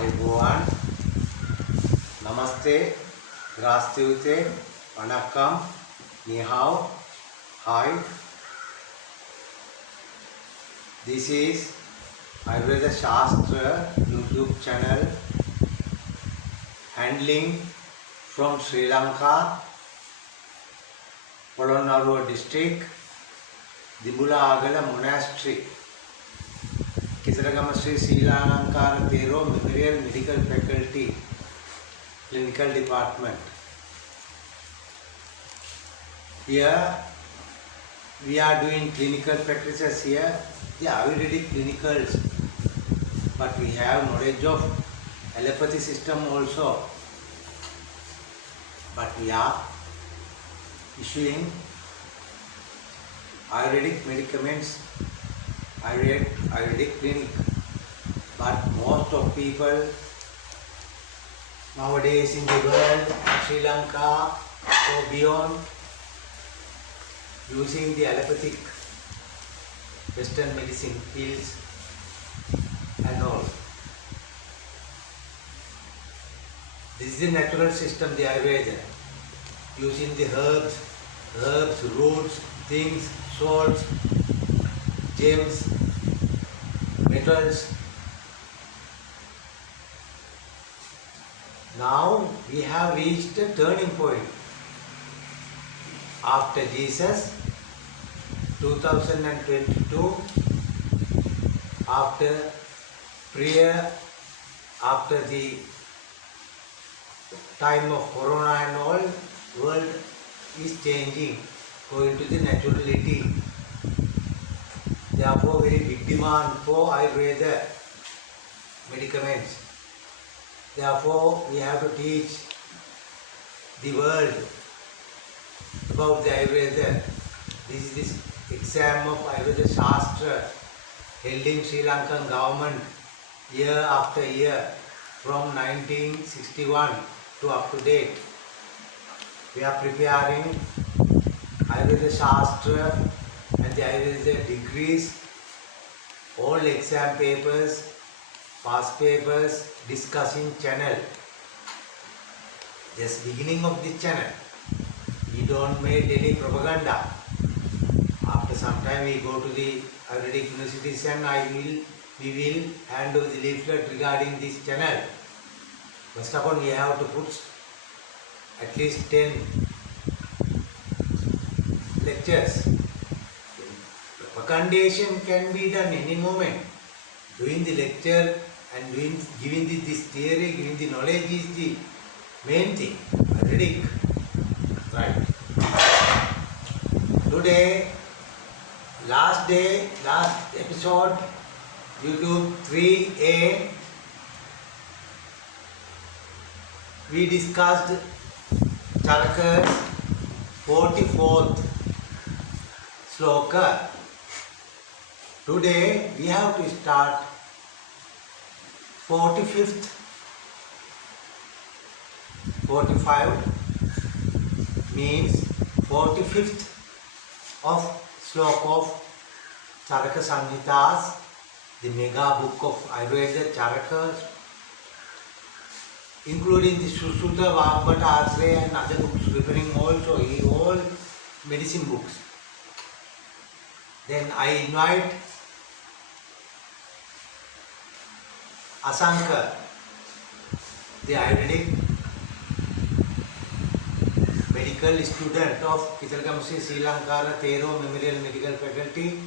Ayurvedha, Namaste, Grastute, Vanakkam, Ni Hao, Hi. This is Ayurveda Shasthra YouTube channel handling from Sri Lanka, Polonnaruwa district, Dibula Agala Monastery, Kisaragama Sri Srilanka Thero Memorial Medical Faculty, Clinical Department. Here we are doing clinical practices here, the Ayurvedic clinicals, but we have knowledge of allopathy system also. But we are issuing Ayurvedic medicaments, Ayurvedic clinic. But most of people nowadays in the world, Sri Lanka or beyond, using the allopathic Western medicine fields and all. This is the natural system, the Ayurveda, using the herbs, roots, things, salts, gems, metals. Now we have reached a turning point. After Jesus, 2022, after prayer, after the time of Corona and all, world is changing, going to the naturality. Therefore, very big demand for Ayurveda medicaments. Therefore, we have to teach the world about the Ayurveda. This is the exam of Ayurveda Shastra held in Sri Lankan government year after year from 1961 to up to date. We are preparing Ayurveda Shastra and the Ayurveda degrees, all exam papers, past papers, discussing channel. Just beginning of the channel. We don't make any propaganda. After some time we go to the Ayurvedic universities and we will hand over the leaflet regarding this channel. First of all, we have to put at least 10 lectures. Propagandation can be done any moment. Doing the lecture and giving this theory, giving the knowledge is the main thing. Ayurvedic. Right. Today, last episode, YouTube 3A, we discussed Charaka's 44th sloka. Today, we have to start 45th, 45 means 45th of sloka of Charaka Samhitas, the mega book of Ayurveda Charaka, including the Susuta, Vagbata, Ashraya and other books, referring also all medicine books. Then I invite Asanka, the Ayurvedic medical student of Kisaragama Sri Lanka Thero Memorial Medical Faculty,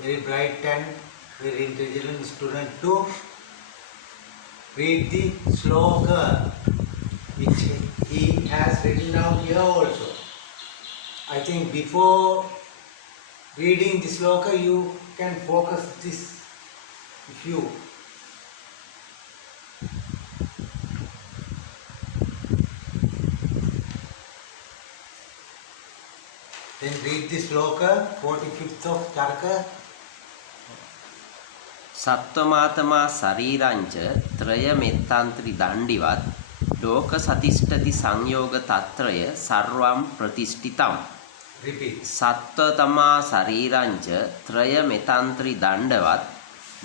very bright and very intelligent student, to read the sloka which he has written down here also. I think before reading the sloka you can focus this if you then read the sloka 45th of Charaka. සත්වමාතමා ශරීරංච ත්‍රය මෙත්තන්ත්‍රි දණ්ඩිවත් ලෝක සතිෂ්ඨති සංයෝග తත්‍රය සර්වම් ප්‍රතිෂ්ඨිතම්. Repeat. සත්වතමා ශරීරංච ත්‍රය මෙතන්ත්‍රි දණ්ඩවත්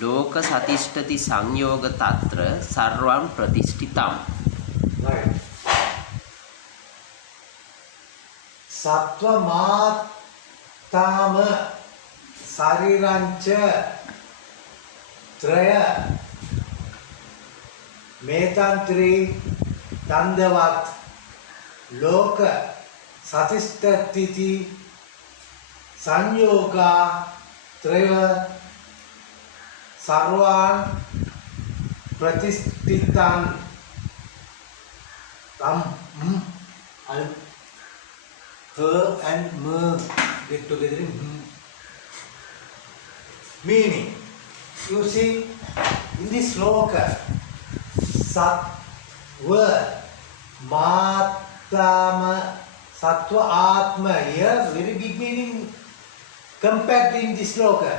ලෝක සතිෂ්ඨති සංයෝග తත්‍ර සර්වං ප්‍රතිෂ්ඨිතම්. Right. Sattva matama sarirancha traya metantri tandavat loka satishtati sanyoga traya sarvan pratishthitan tam her and mer get together in meaning. You see, in this sloka, sattva matama sattva atma, here very big meaning compact in this sloka.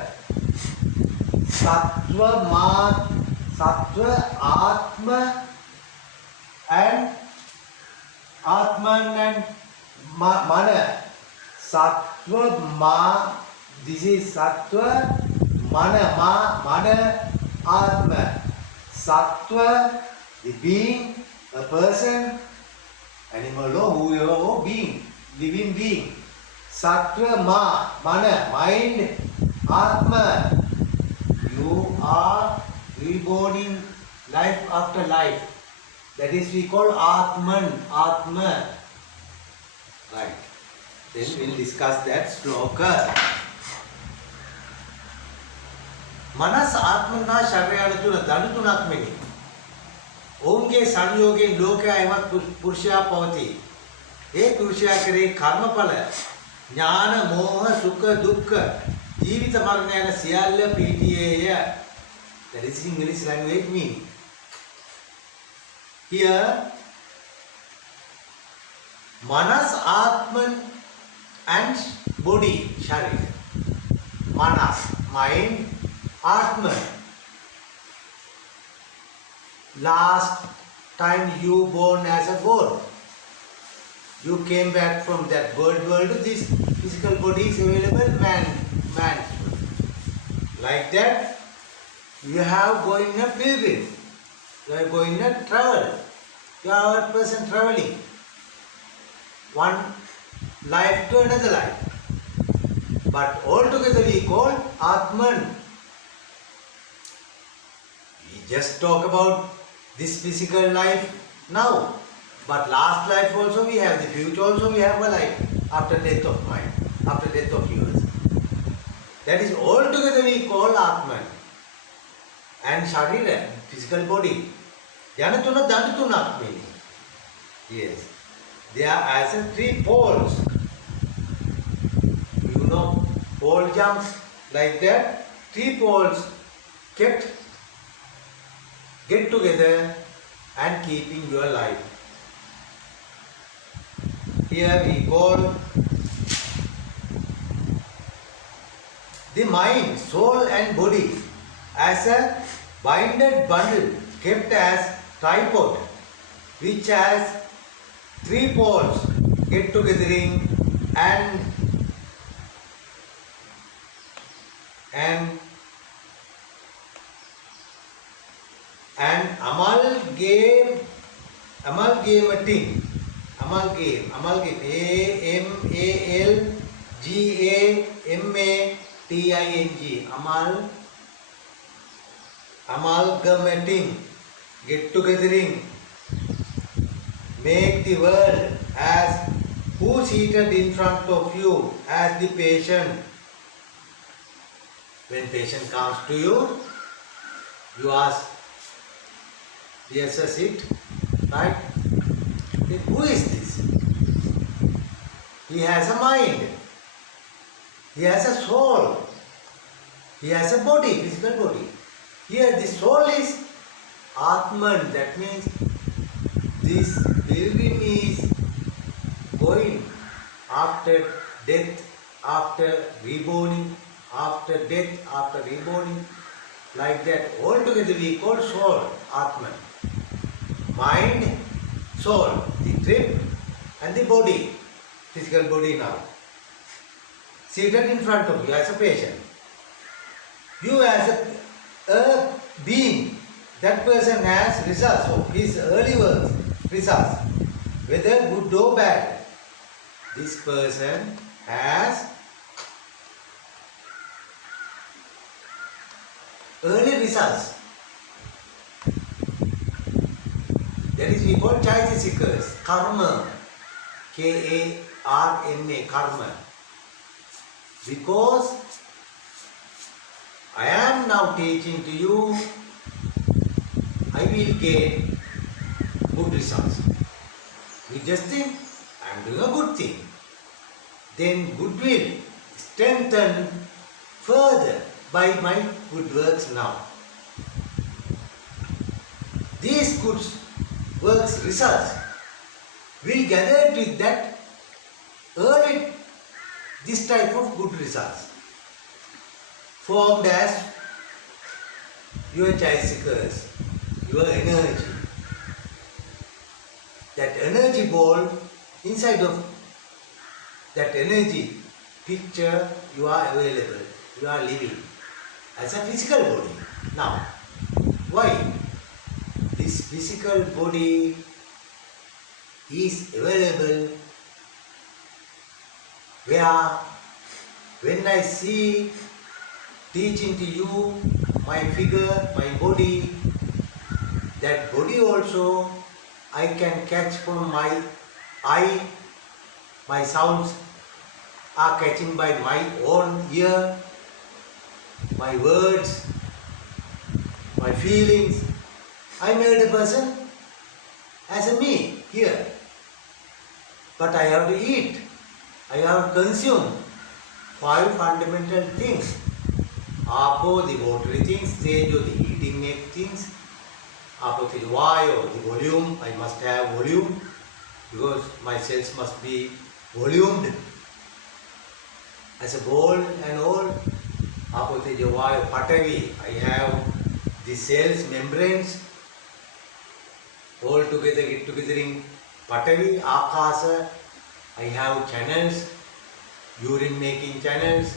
Sattva atma and atman and mana. Sattva this is sattva mana atma. Sattva, the being, a person, animal or whoever, or being, living being. Sattva mana, mind, atma. You are reborn in life after life. That is we call atman, atma. Right. Then we'll discuss that sloka. Manas atmana sharayana tuna danu tunak meni. Onge sanyogen lokaya emat purushya pavati. E purushya kare karma pala. Jnana moha sukha dukkha. Jivita marana yana siyalla pitiyeya. That is in English language meaning. Here Manas, Atman and body, Sharir. Manas, mind, Atman. Last time you born as a bird. You came back from that bird world to this physical body is available, man. Like that, you have going a pilgrim. You are going a travel. You are a person traveling. One life to another life. But altogether we call Atman. We just talk about this physical life now. But last life also we have, the future also we have a life after death of mind, after death of yours. That is altogether we call Atman. And Sharira, physical body. Janatuna Danatuna meaning. Yes. They are as in three poles. You know, pole jumps like that. Three poles get together and keeping your life. Here we call the mind, soul and body as a binded bundle kept as tripod, which has three poles get togethering and amalgamating, amalgamating, get togethering, make the world as who seated in front of you as the patient. When patient comes to you, you ask, yes, a seat, right? Who is this? He has a mind. He has a soul. He has a body, physical body. Here the soul is Atman. That means this pilgrim is going after death, after reborning, after death, after reborning. Like that, altogether we call soul, Atman. Mind, soul, the trip and the body, physical body now. Seated in front of you as a patient. You as a a being, that person has results of his early works, results, whether good or bad. This person has early results. That is we call Chaitasikas, karma, K-A-R-M-A, karma. Because I am now teaching to you, I will gain good results. You just think, I am doing a good thing. Then good will strengthen further by my good works now. These good works results will gather with that early this type of good results formed as your chaisikers, your energy. That energy ball, inside of that energy picture, you are available, you are living as a physical body. Now, why? This physical body is available where when I see teaching to you my figure, my body, that body also I can catch from my eye, my sounds are catching by my own ear, my words, my feelings. I made a person as a me here, but I have to eat, I have to consume 5 fundamental things. Apo, the watery things, Tejo, the eating make things, Apo, the Vayo, the volume, I must have volume, because my cells must be volumed as a ball and all. Apo, the Vayo, Patavi, I have the cells, membranes, all together, get together in Patavi, Akasa, I have channels, urine making channels,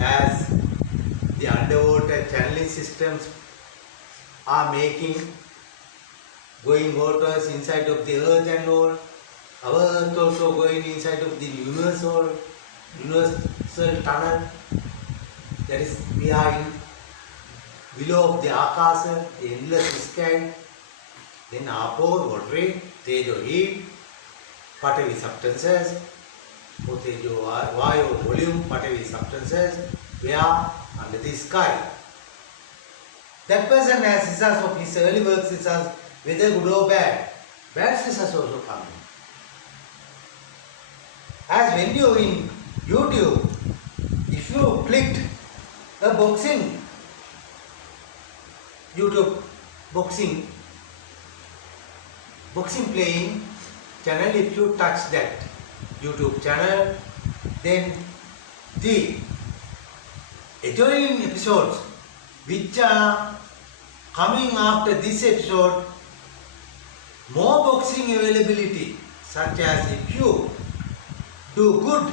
as the underwater channeling systems are making going waters inside of the earth and all. Our earth also going inside of the universal tunnel. That is, we are in below of the Akasa, the endless sky. Then Apo, watery, Tejo, heat, Patavi, substances, Tejo, Vayo, volume, Patavi, substances, we are under the sky. That person has results of his early works, results, whether good or bad. Bad results also come. As when you in YouTube, if you clicked a boxing, YouTube boxing playing channel, if you touch that YouTube channel, then the adjoining episodes which are coming after this episode, more boxing availability, such as if you do good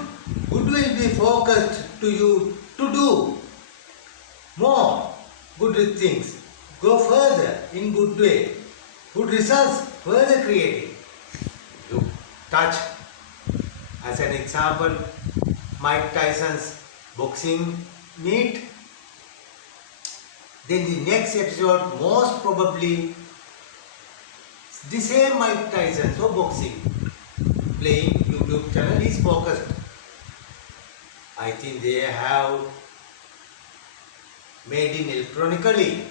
will be focused to you to do more good things, go further in good way, good results further creating. You touch, as an example, Mike Tyson's boxing meet, then the next episode most probably the same Mike Tyson, so boxing playing YouTube channel is focused. I think they have made in electronically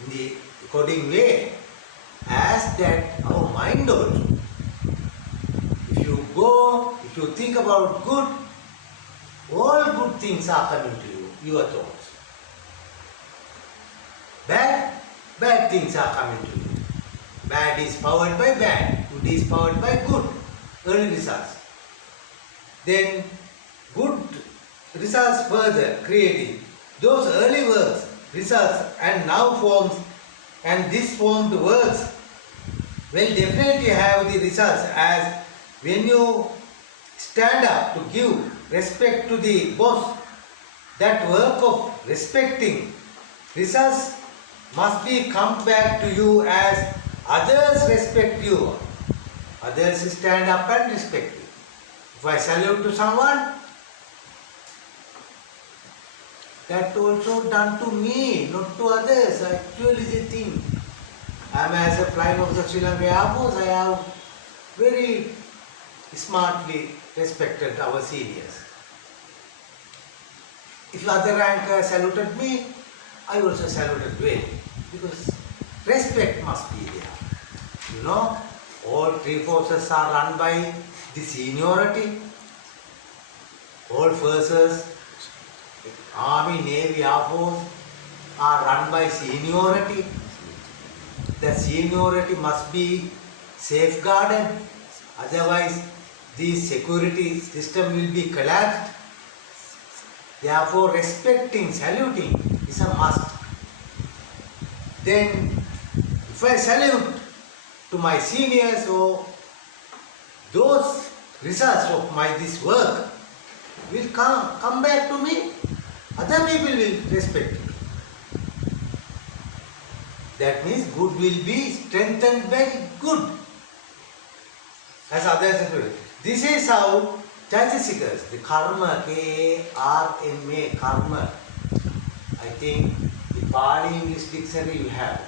in the according way, as that our mind also. If you think about good, all good things are coming to you, your thoughts. Bad things are coming to you. Bad is powered by bad, good is powered by good, early results. Then good results further creating those early works, results, and now forms, and this formed works will definitely have the results, as when you stand up to give respect to the boss, that work of respecting results must be come back to you as others respect you. Others stand up and respect you. If I salute to someone, that also done to me, not to others. Actually the thing. I am as a flying officer of Sri Lanka Air Force, I have very smartly respected our seniors. If other ranker saluted me, I also saluted well, because respect must be there. You know, all three forces are run by the seniority. All forces, Army, Navy, Air Force are run by seniority. The seniority must be safeguarded, otherwise the security system will be collapsed. Therefore, respecting, saluting is a must. Then, if I salute to my seniors, or those results of my this work will come back to me, other people will respect me. That means good will be strengthened by good. As others say, this is how Chaitasikas, the karma, K-R-M-A, karma. I think the Pali English dictionary you have.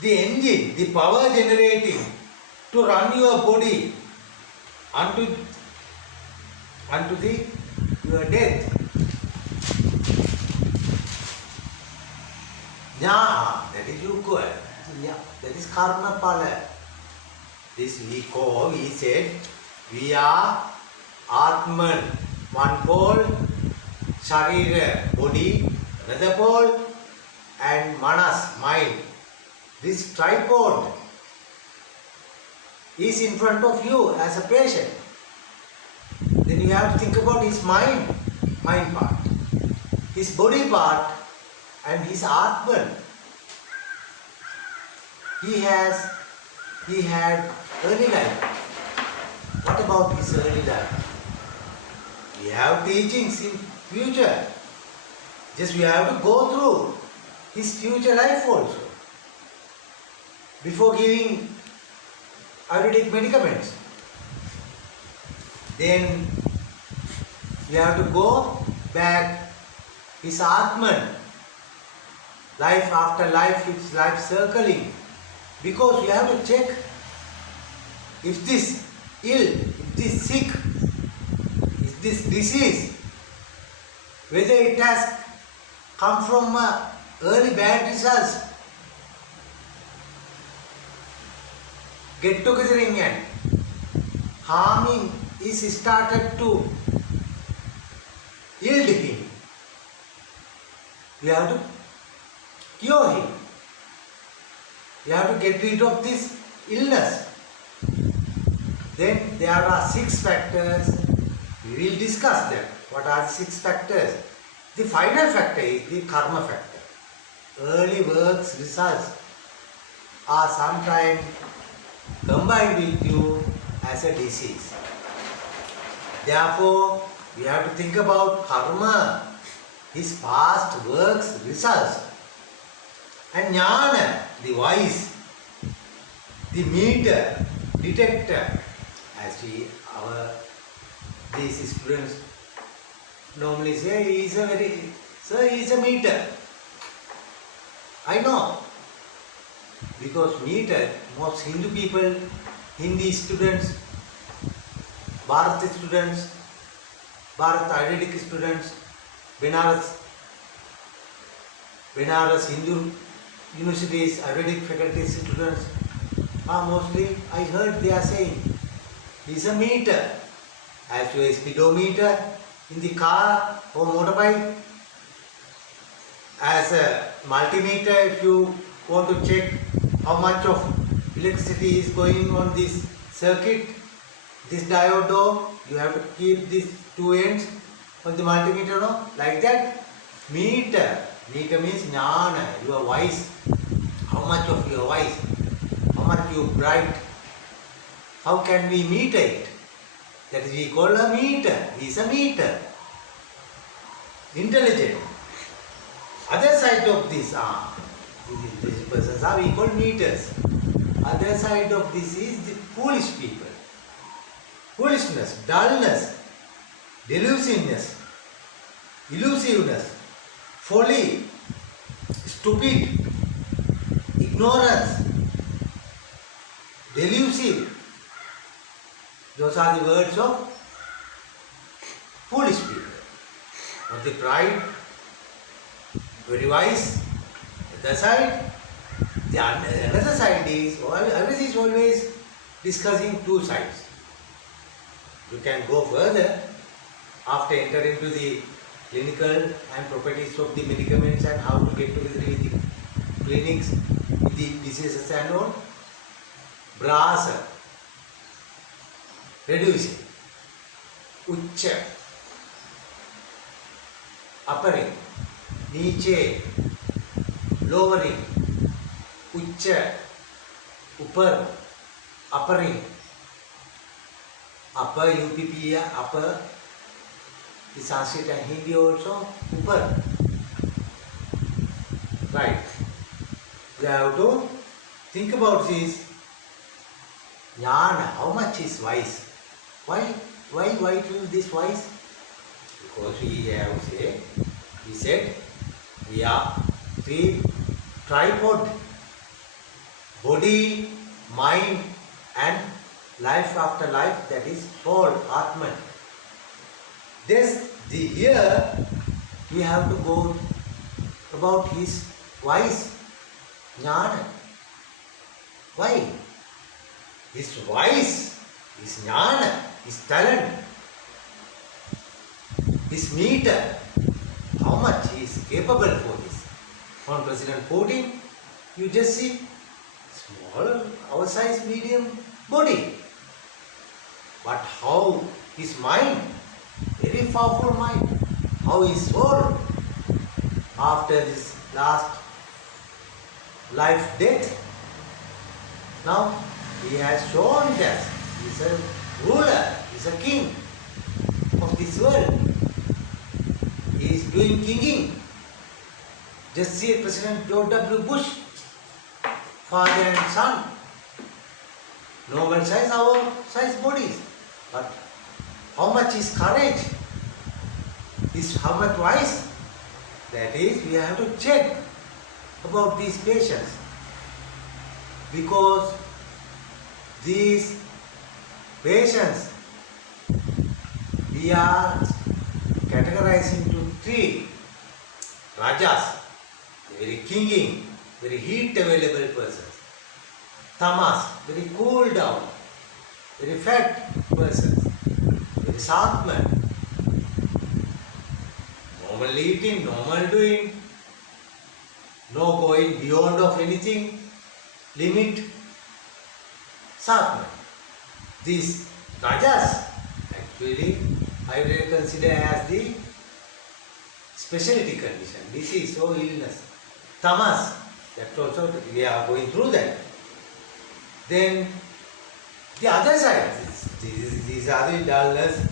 The engine, the power generating to run your body unto your death. Yeah, that is yuko. Yeah, that is karma pala. This we said, we are Atman, one pole, Sharira, body, another pole, and Manas, mind. This tripod is in front of you as a patient. Then you have to think about his mind part, his body part, and his Atman. He had early life. What about his early life? We have teachings in future. Just we have to go through his future life also before giving Ayurvedic medicaments. Then we have to go back his Atman. Life after life, it's life circling. Because you have to check if this ill, if this sick, if this disease, whether it has come from early bad results. Get togethering and harming is started to yield him. We have to cure him. We have to get rid of this illness. Then there are 6 factors. We will discuss them. What are the 6 factors? The final factor is the karma factor. Early works results are sometimes combined with you as a disease. Therefore, we have to think about karma, his past works results. And jnana, the wise, the meter, detector, as these students normally say, he is a meter. I know, because meter, most Hindu people, Hindi students, Bharati students, Bharat Ayurvedic students, Benares Hindu universities, Ayurvedic faculty students are mostly, I heard they are saying, is a meter, as well as speedometer in the car or motorbike, as a multimeter if you want to check how much of electricity is going on this circuit, this diode door, you have to keep these 2 ends on the multimeter, no? Like that. Meter means jnana, you are wise. How much of you are wise? How much you bright? How can we meter it? That is we call a meter. He is a meter. intelligent. Other side of this these persons are we call meters. Other side of this is the foolish people. Foolishness, dullness, delusiveness, elusiveness, folly, stupid, ignorance, delusive. Those are the words of foolish people. Not the pride, very wise. The side, another side is, everything is always discussing two sides. You can go further after entering into the clinical and properties of the medicaments and how to get together with the clinics, with the diseases and all. Brasa, reducing, ucca, uppering, niche, lowering, ucca, upper, uppering, upper UPP, upper, the Sanskrit and Hindi also, upper. Right. We have to think about this. Jnana, how much is wise? Why choose this wise? Because we said we are three tripod, body, mind and life after life, that is soul, Atman. Here we have to go about his wise, Jnana. Why? His wise, his Jnana, his talent, his meter, how much he is capable for this. On President Putin, you just see small, our size, medium body. But how his mind, very powerful mind, how his soul, after this last life death, now he has shown us he is a ruler, he is a king of this world. He is doing kinging. Just see President George W. Bush, father and son, normal size, our size bodies. But how much is courage? Is how much wise? That is, we have to check about these patients. Because these patients, we are categorizing to three rajas, very kinging, very heat available persons. Tamas, very cool down, very fat persons, very satman, normal eating, normal doing, no going beyond of anything, limit, satman. These rajas, actually, I will consider as the specialty condition, disease or illness. Tamas, that also we are going through that. Then the other side, these are the dullness,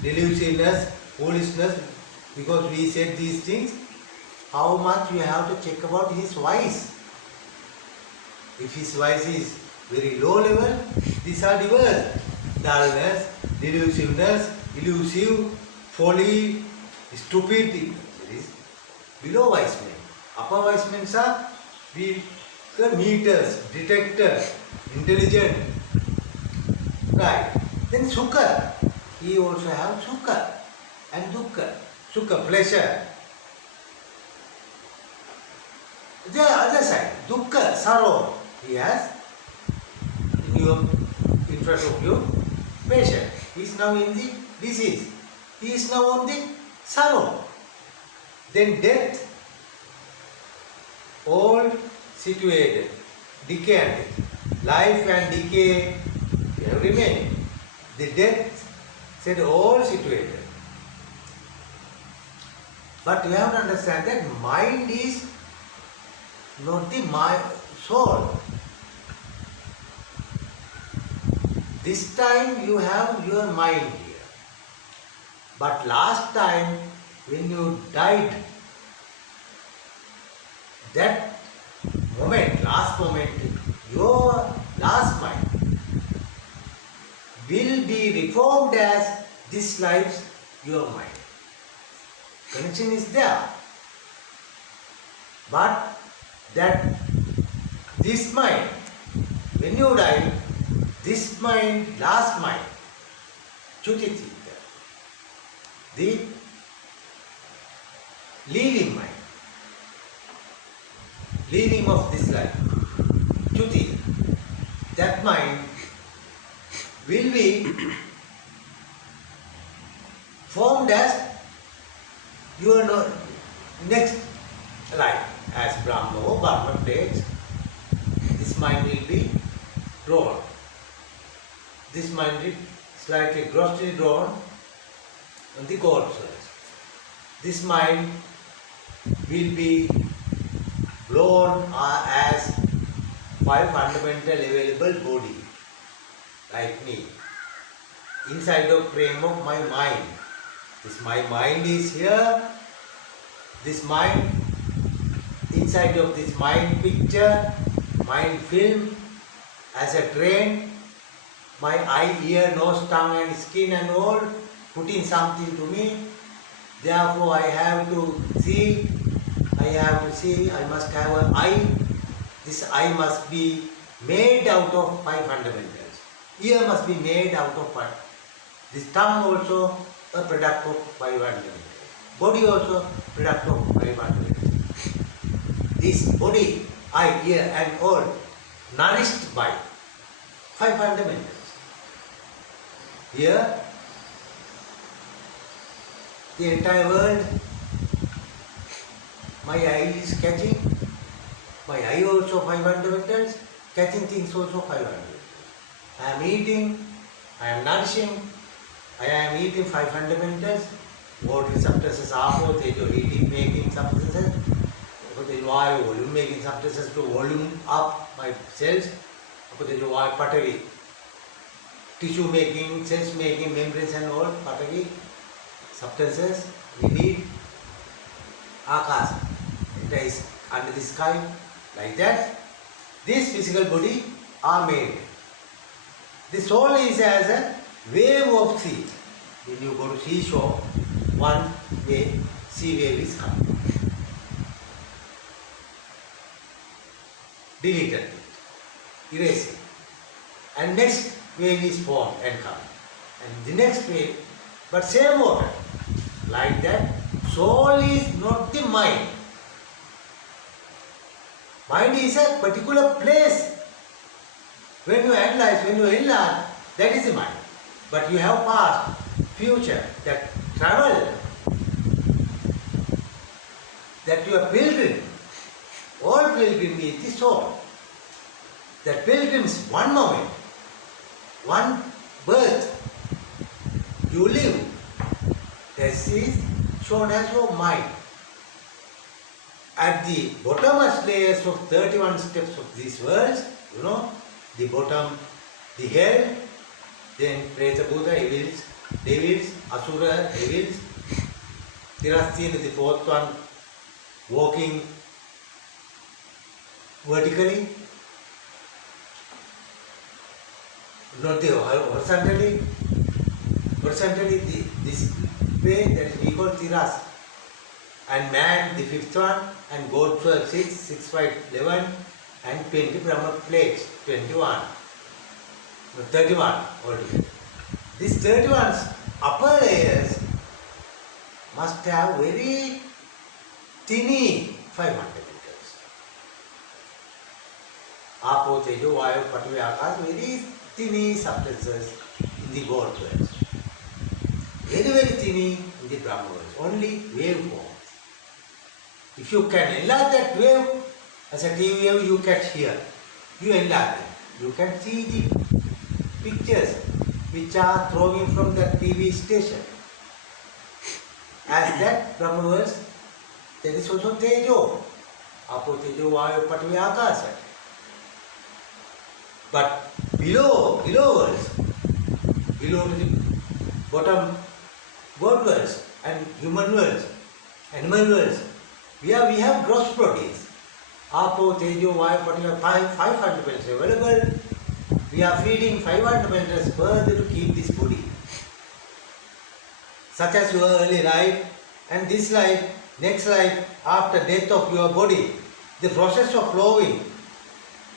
delusiveness, foolishness, because we said these things, how much we have to check about his wise. If his wise is very low level, these are the words. Dullness, delusiveness, elusive, folly, stupidity. That is below wise men. Upper wise men are the meters, detector, intelligent. Right. Then sukha. He also have sukha and dukkha. Sukha, pleasure. The other side, dukkha, sorrow. He has in front of you, patient. He is now in the disease. He is now on the sorrow. Then death, all situated, decayed. Life and decay have remained. The death said all situated. But you have to understand that mind is not the soul. This time you have your mind here. But last time when you died, that moment, last moment, your last mind will be reformed as this life's your mind. Connection is there. But that this mind, when you die, this mind, last mind, chutiti, the leaving mind, leaving of this life, chuti, that mind will be formed as your next life. As Brahma or Brahma takes, this mind will be drawn. This mind is slightly grossly drawn on the God source. This mind will be blown as five fundamental available body, like me, inside the frame of my mind. This my mind is here. This mind, inside of this mind picture, mind film, as a train, my eye, ear, nose, tongue and skin and all, putting something to me. Therefore I have to see, I must have an eye. This eye must be made out of five fundamentals. Ear must be made out of what? This tongue also a product of five fundamentals. Body also product of five fundamentals. This body, eye, ear and all nourished by five fundamentals. Here, the entire world, my eye is catching, my eye also five fundamentals, catching things also five fundamentals. I am eating, I am nourishing, I am eating five fundamentals, water substances, apo, tejo, heating, making substances, vayu, volume making substances to volume up my cells, tejo, vayu, patavi, tissue making, cells making, membranes and all, patavi, substances, we need akasa, it is under the sky, like that. This physical body are made. The soul is as a wave of sea. When you go to seashore, one way, sea wave is coming. Deleted it, erase it. And next wave is formed and coming. And the next wave, but same water. Like that, soul is not the mind. Mind is a particular place. When you analyze, when you enlarge, that is the mind. But you have past, future, that travel, that you are pilgrim. All pilgrim is the soul. That pilgrims, one moment, one birth, you live. This is shown as your mind. At the bottommost layers of 31 steps of these worlds, you know, the bottom, the hell, then Preta Buddha, evils, devils, Asura, devils, Tirasthina, the fourth one, walking vertically, not the horizontally, this way, that is we call Tiras. And man, the fifth one, and God 12, 6, 6, 5, 11, and 20 Brahma plates, 21, no, 31 already. These 31's upper layers must have very tiny 500 meters. Apo, Tejo, Vayu, Patavi, Akash, very tiny substances in the God worlds. Very, very tiny in the Brahma worlds. Only wave form. If you can enlarge that wave, as a TV wave you catch here, you enlarge it. You can see the pictures which are thrown from the TV station. As that Brahma worlds, there is also Tejo. Apo, Tejo, Vayu, Patavi, Akasa. But below worlds, below the bottom God worlds, and human worlds, animal worlds, we have gross bodies. Apo, Tejo, Vayu, particular 500 planets available. We are feeding 500 planets further to keep this body. Such as your early life and this life, next life, after death of your body. The process of flowing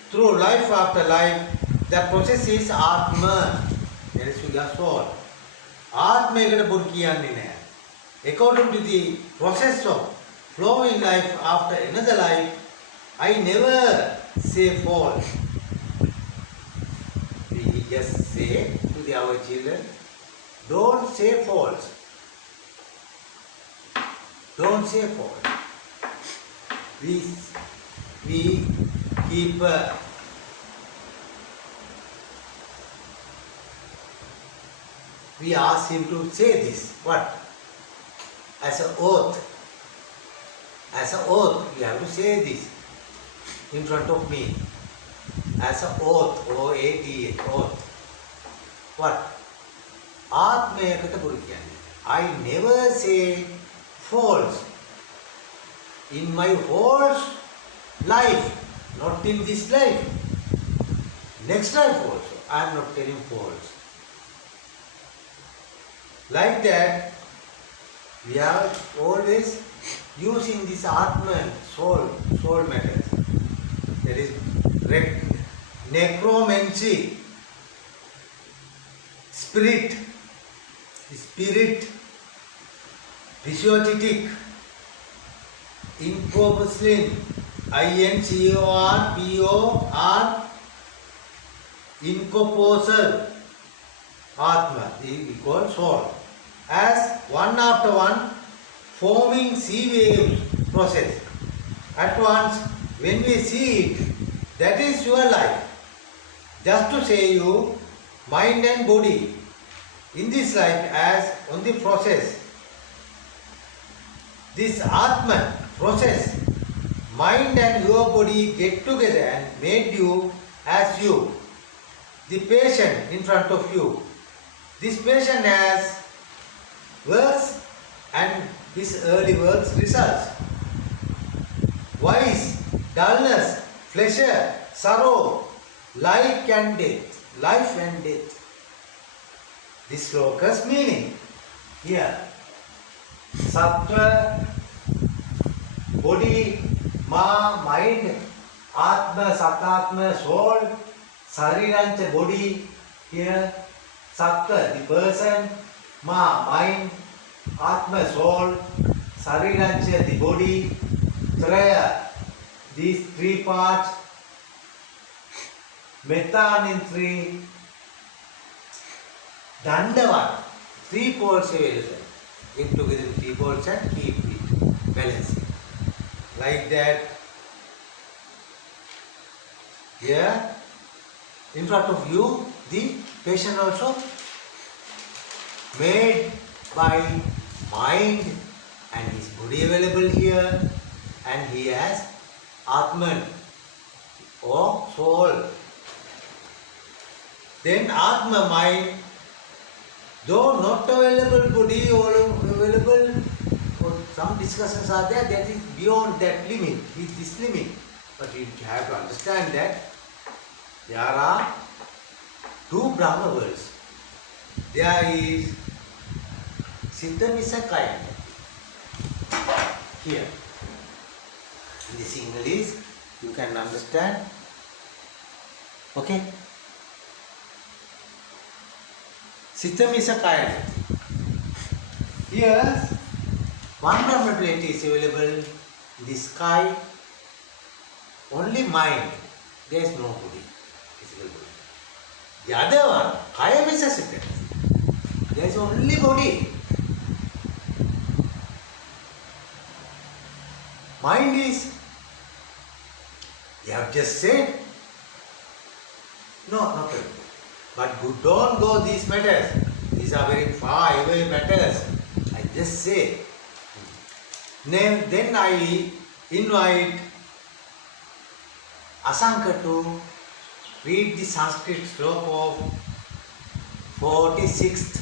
through life after life, that process is Atma. That is your soul. Atma ekata pon kiyanne naha. According to the process of flowing life after another life, I never say false. We just say to our children, don't say false. Don't say false. We keep we ask him to say this. What? As an oath. As an oath, you have to say this in front of me. As an oath, O-A-T-H, oath. What? Atmayakata Purukyanni. I never say false. In my whole life, not in this life. Next life also, I am not telling false. Like that, we are always using this Atman, soul matters. There is necromancy, spirit, physiotic, incorporeal, I-N-C-O-R-P-O-R, incorporeal, Atma, we call soul. As one after one, forming sea waves process. At once, when we see it, that is your life. Just to say you, mind and body, in this life as on the process. This Atman process, mind and your body get together and made you as you. The patient in front of you. This patient has works and his early works results. Vice, dullness, pleasure, sorrow, life and death. This sloka's meaning here. Sattva, body, mind, Atma, Satatma, soul, Sarirancha, body here. Sattva, the person, mind, Atma, soul, Sarirancha, the body, Traya, these three parts, Metan in three, Dandavan, three poles available. Get together with three poles and keep it balancing. Like that. Here, in front of you, the patient also made by mind and his body available here, and he has Atman or soul. Then Atma, mind, though not available body or available, or some discussions are there, that is beyond that limit, this limit. But you have to understand that there are two Brahma worlds. There is Siddhamisa kind. Here. In this English, you can understand. Okay? Siddhamisa kind. Here, one Brahma plate is available in the sky. Only mind. There is no body. Physical body. The other one, Kayamisa Siddha. There is only body. Mind is, you have just said, no, not really. But you don't go these matters. These are very far away matters. I just say. Then I invite Asanka to read the Sanskrit sloka of 46th.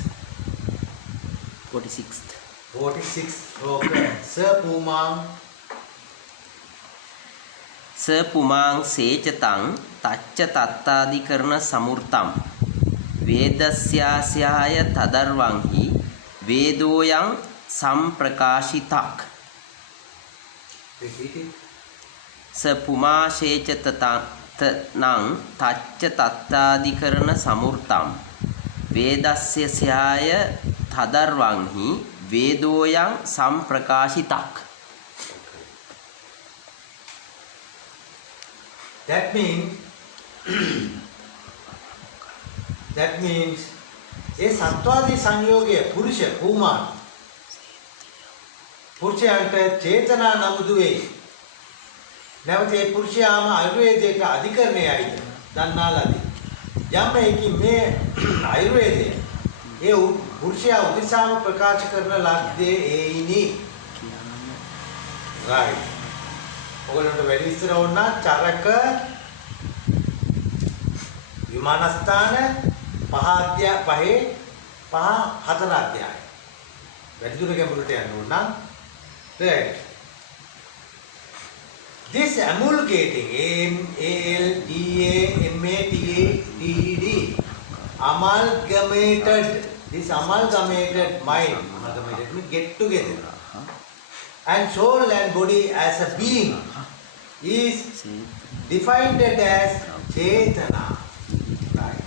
46 sloka. Sa pumang ස පුමාං සේචතං තච්ච තත්තාදිකරණ සමුර්තම් වේදස්යාස්යාය තදර්වංහි වේදෝයං සම්ප්‍රකාශිතක්. repeat it. ස පුමා සේචතං තච්ච තත්තාදිකරණ සමුර්තම් වේදස්යාස්යාය තදර්වංහි වේදෝයං සම්ප්‍රකාශිතක්. That means ඒ සත්වාදී සංයෝගය පුරුෂ කුමාර පුරුෂයන්ට චේතනා නමුදු වේ. නැවත ඒ පුරුෂයාම ආයුර්වේදයට අධිකරණයයි දන්නාලාදී. යම් එකකින් මේ ආයුර්වේදය ඒ පුරුෂයා උදෙසාම ප්‍රකාශ කරන ලද්දේ ඒයිනි. right. ඔයගොල්ලන්ට වැඩි විස්තර ඕන නම් චරක විමානස්ථාන පහ හතර අධ්‍යාය. වැඩි දුර ගැඹුරට යන්න ඕන නම් right. This emulgating AMALGAMATADED amalgamated this amalgamated mind amalgamated means get together and soul and body as a being is defined as chetana. Right.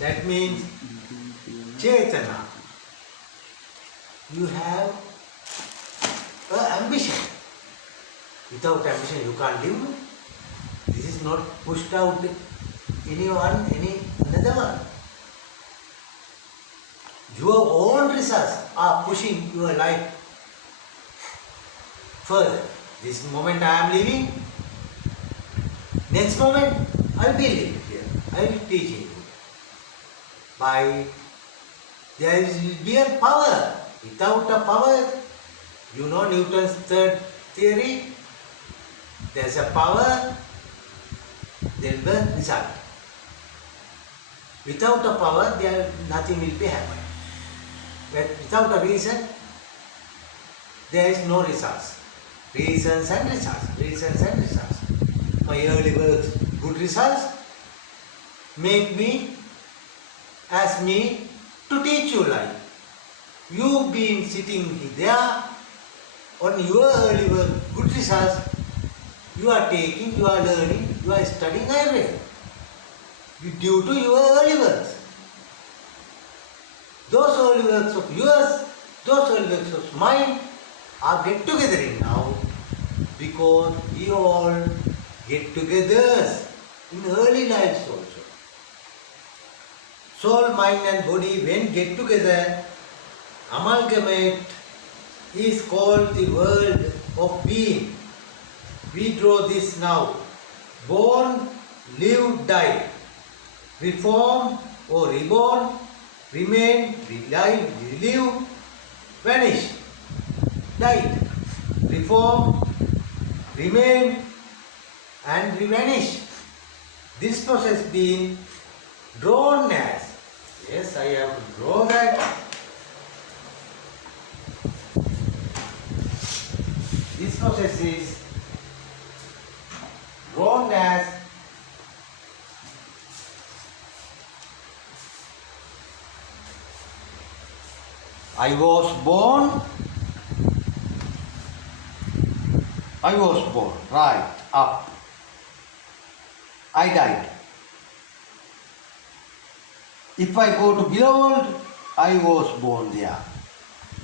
That means chetana. You have an ambition. Without ambition you can't live. This is not pushed out another one. Your own results are pushing your life further. This moment I am living. Next moment I will be living here. I will be teaching you. There will be a power. Without a power, you know Newton's third theory. There is a power, there will be a result. Without a power, nothing will be happening. But without a reason, there is no results. Reasons and results. Reasons and results. My early works, good results, ask me to teach you life. You been sitting there on your early work, good results. You are taking, you are learning, you are studying Ayurveda. Due to your early works. Those early works of yours, those early works of mine are get togethering now because we all get together in early lives also. Soul, mind and body when get together, amalgamate is called the world of being. We draw this now. Born, live, die. Reform or reborn, remain, live, vanish, died. Reform, remain and vanish. This process being drawn as, yes, I have to draw that. This process is drawn as I was born, right, up. I died. If I go to below world, I was born there,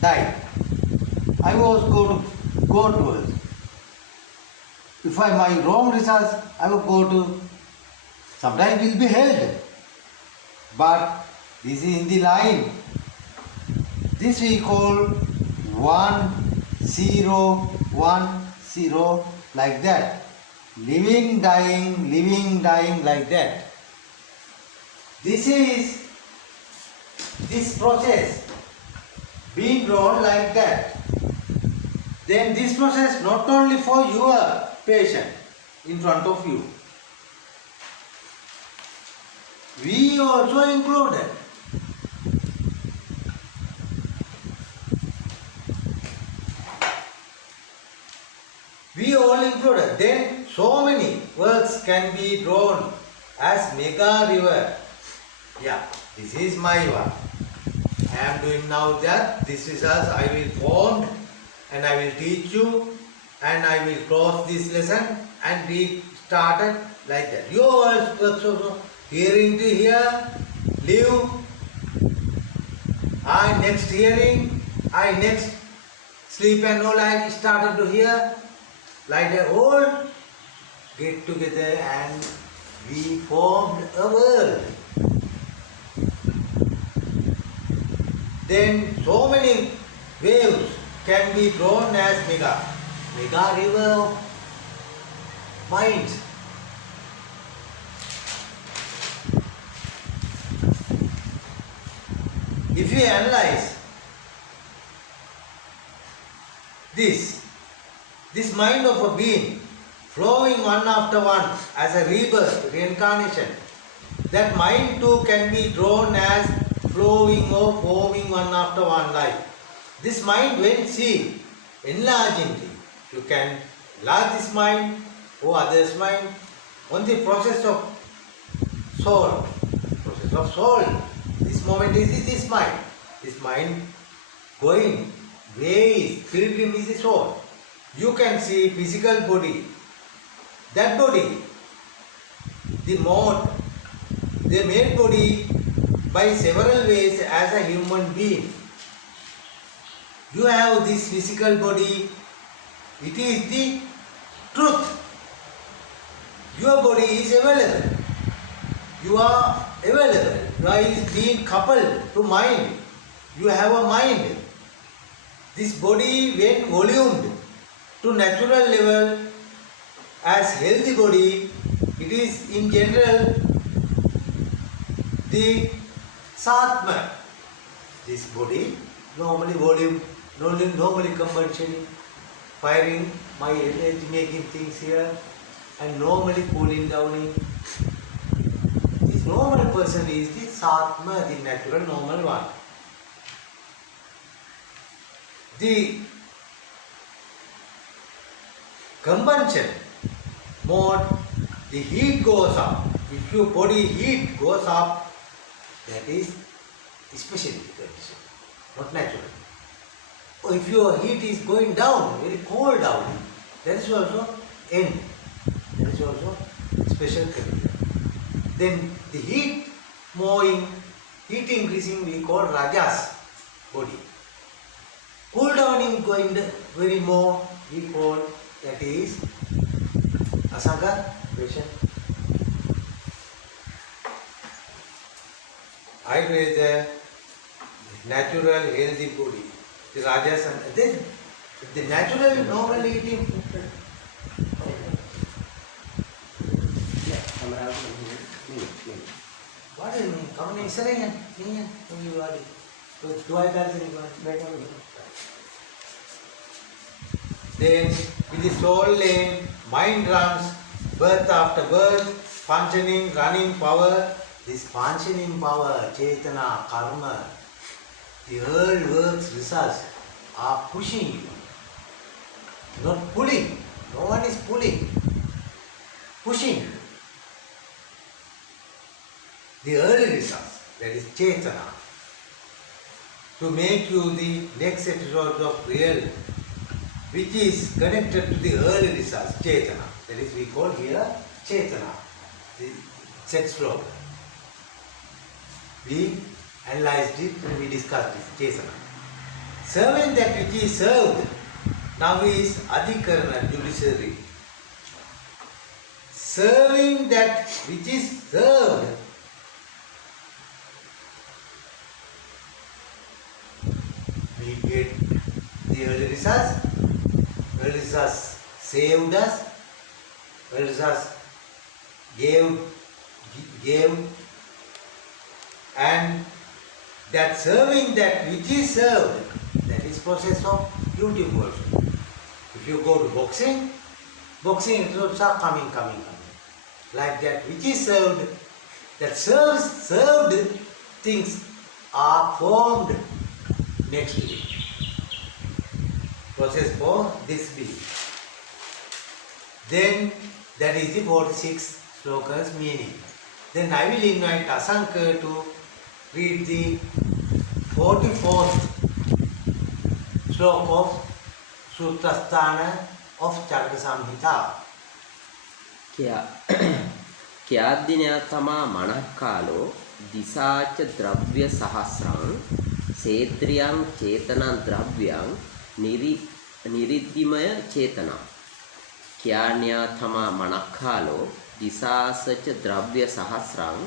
died. I was go to God world. If I my wrong results, I will go to, sometimes will be held. But this is in the line. This we call 1, 0, 1, 0 like that. Living, dying like that. This process being drawn like that. Then this process not only for your patient in front of you. We also included. We all included. Then so many works can be drawn as mega river. Yeah, this is my work. I am doing now that. This is as I will form and I will teach you and I will close this lesson and we started like that. Your works also hearing to hear, live. I next hearing, I next sleep and all I started to hear. Like that all get together and we formed a world. Then so many waves can be drawn as mega river of mind. If you analyze this mind of a being flowing one after one as a rebirth, reincarnation, that mind too can be drawn as flowing or forming one after one life. This mind, when seen, enlarging, you can enlarge this mind or others' mind on the process of soul. Process of soul. This moment is this mind. This mind going, ways, pilgrim is the soul. You can see physical body. That body, the mode, they made body by several ways as a human being. You have this physical body, it is the truth. Your body is available. You are available. You are being coupled to mind. You have a mind. This body, when volumed to natural level as healthy body, it is in general the shasthra. This body normally volume, normally combustion, firing my energy making things here and normally cooling down. This normal person is the shasthra, the natural normal one. The combustion mode, the heat goes up. If your body heat goes up, that is specially condition, not natural. Or if your heat is going down, very cold down, that is also end. That is also special condition. Then the heat moving, heat increasing, we call rajas body. Cool downing going very more, we call that is asanga patient. Ayurveda, natural healthy body. The rajas and then the natural normal eating. What do you mean? Come on, Israel. Then with the soul lane, mind runs, birth after birth, functioning, running power. This functioning power, chetana, karma, the world works results are pushing you, not pulling. No one is pulling, pushing. The early results, that is chetana, to make you the next episode of real, which is connected to the early results, chetana. That is we call here chetana, the sex flow. We analyzed it and we discussed it, chetana. Serving that which is served now is adhikarana, judiciary. Serving that which is served, we get the early results. Early results saved us. Early results gave, and that serving that which is served, that is process of duty also. If you go to boxing results are coming. Like that which is served, that served things are formed next week. Process for this week. Then that is the 46 slokas meaning. Then I will invite Asanka to read the 44th sloka of Sutrasthana of Charaka Samhita. ක්‍යාද්දිනයා තමා මනක්කාලෝ දිසාච ද්‍රව්‍ය සහස්‍රං සේත්‍රියං චේතනං ද්‍රව්‍යං නිරිද්ධිමය චේතනං ක්‍යාඥා තමා මනක්කාලෝ දිසාසච ද්‍රව්‍ය සහස්‍රං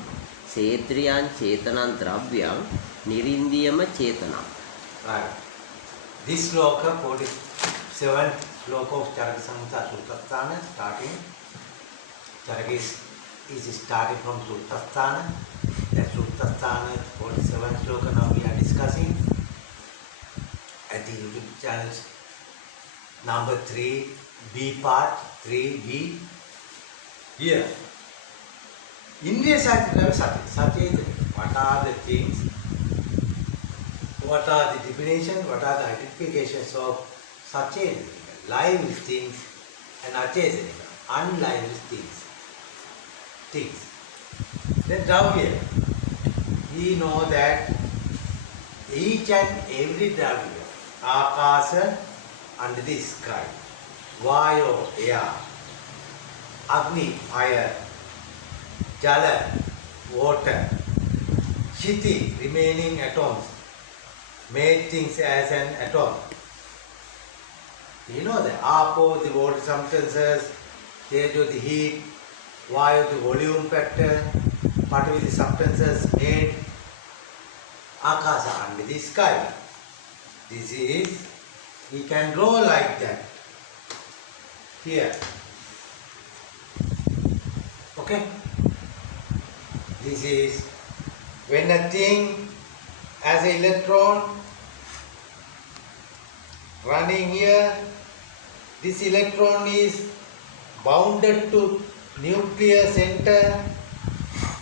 සේත්‍රියං චේතනං ද්‍රව්‍යං නිරින්දියම චේතනං. Right. This sloka, 47th sloka of Charaka Samhita Sutrasthana, starting. Charaka is starting from Sutrasthana. That Sutrasthana 47th sloka now we are discussing at the YouTube channel number 3B part 3B. Here, India Satya. What are the things? What are the definitions? What are the identifications of Satya? Live things and Achesanika, unlive things. Then Dravya, we know that each and every Dravya, Akasa, under the sky, Vayo, air, Agni, fire, Jala, water, Shiti, remaining atoms, made things as an atom. You know that Apo, the water substances, Tejo, the heat, Vayu, the volume factor, Patavi, the substances made, Akasa, under the sky. This is, we can draw like that. Here. Okay? This is when a thing as an electron running here, this electron is bounded to nuclear center.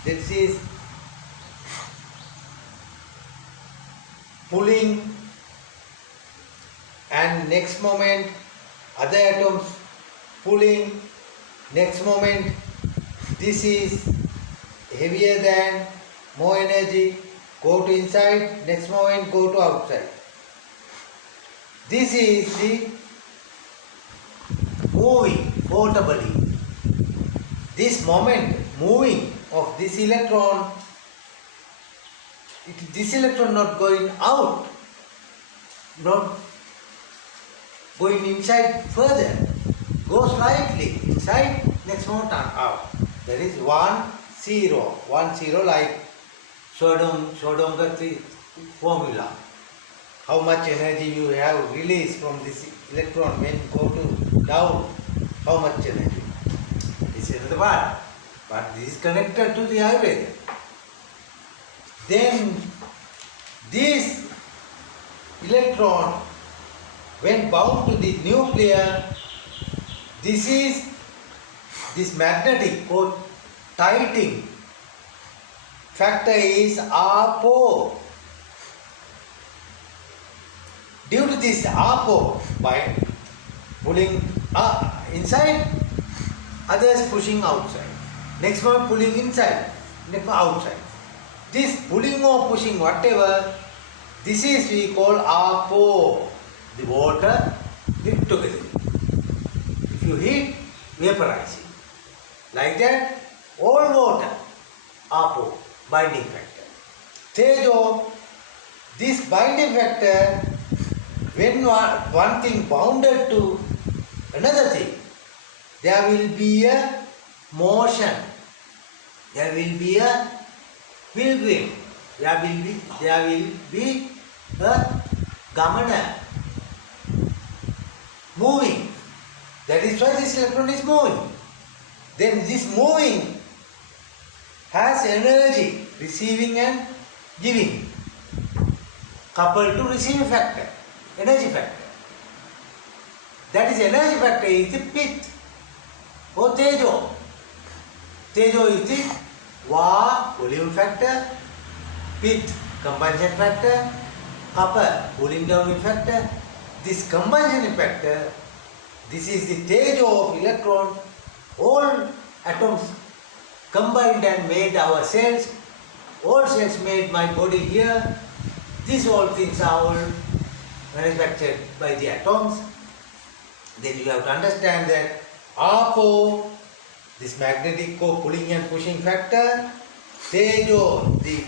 This is pulling, and next moment other atoms pulling, next moment this is heavier than, more energy, go to inside, next moment go to outside. This is the moving portably. This moment moving of this electron, this electron not going out, not going inside further, go slightly inside, next moment out. That is 1, 0, 1, 0 like Shodongati formula. How much energy you have released from this electron when go to down, how much energy. This is another part, but this is connected to the Ayurveda. Then this electron when bound to the nuclear, this magnetic or tighting factor is Apo. Due to this Apo, by pulling inside, others pushing outside. Next one pulling inside, next one outside. This pulling or pushing, whatever, this is we call Apo. The water lift together. If you heat, vaporizing. Like that, all water, Apo, binding factor. Tejo, this binding factor, when one thing bounded to another thing, there will be a motion. There will be a pilgrim. There will be a gamana. Moving. That is why this electron is moving. Then this moving has energy, receiving and giving, coupled to receiving factor, energy factor. That is energy factor is the pith or tejo. Tejo is the volume factor, pith combustion factor, kapha cooling down factor. This combustion factor, this is the tejo of electron all atoms combined and made our cells, all cells made my body here. These all things are all manufactured by the atoms. Then you have to understand that Apo, this magnetic core pulling and pushing factor, Tejo, the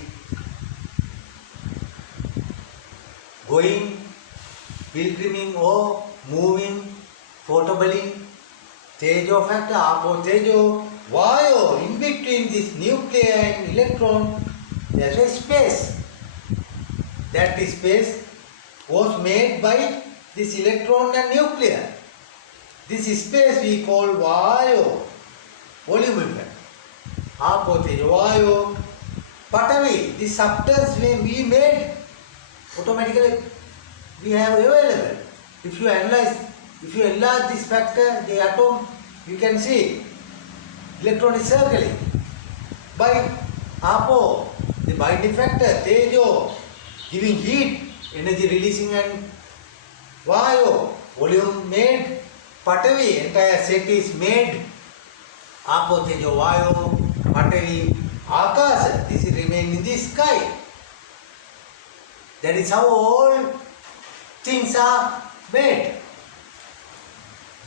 going, pilgriming or moving, photoballing, Tejo factor, Apo Tejo, Vayo, in between this nucleus and electron, there is a space. That space was made by this electron and nucleus. This space we call Vayo, volume effect. Apo Tejo, Vayo, Patavi, this substance we made, automatically we have available. If you enlarge this factor, the atom, you can see electron is circling. By Apo, the binding factor, Tejo, giving heat, energy releasing, and Vayo, volume made, Patavi, entire set is made, Apo, Tejo, Vayo, Patavi, Akasa, this is remain in the sky. That is how all things are made.